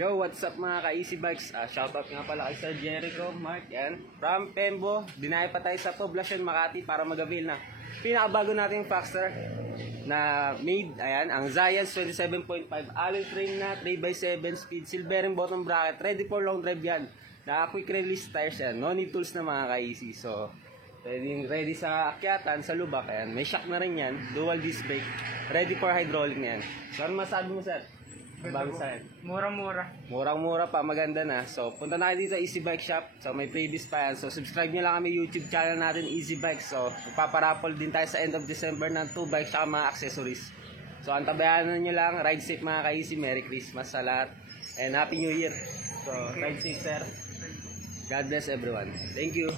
Yo, what's up mga ka-Easy Bikes? Shoutout nga pala kay Sir Jericho, Mark, yan. From Pembo, dinaya pa tayo sa Poblacion, Makati para mag-avail na pinakabago nating Faxter na made, ayan, ang Zions 27.5 alloy frame na 3x7 speed, silvering bottom bracket, ready for long drive yan. Na quick release tires yan, no need tools na mga ka-Easy. So, ready sa akyatan, sa lubak, ayan. May shock na rin yan, dual disc brake, ready for hydraulic na yan. So, ano masabi mo, sir? Bago sa akin. Murang-mura. Murang-mura pa, maganda na. So, punta na kayo dito sa Easy Bike Shop. So, may playlist pa yan. So, subscribe nyo lang kami YouTube channel natin, Easy Bikes. So, magpaparapol din tayo sa end of December ng 2 bikes at mga accessories. So, antabayanan nyo lang. Ride safe mga ka-Easy. Merry Christmas sa lahat. And Happy New Year. So, ride safe, sir. God bless everyone. Thank you.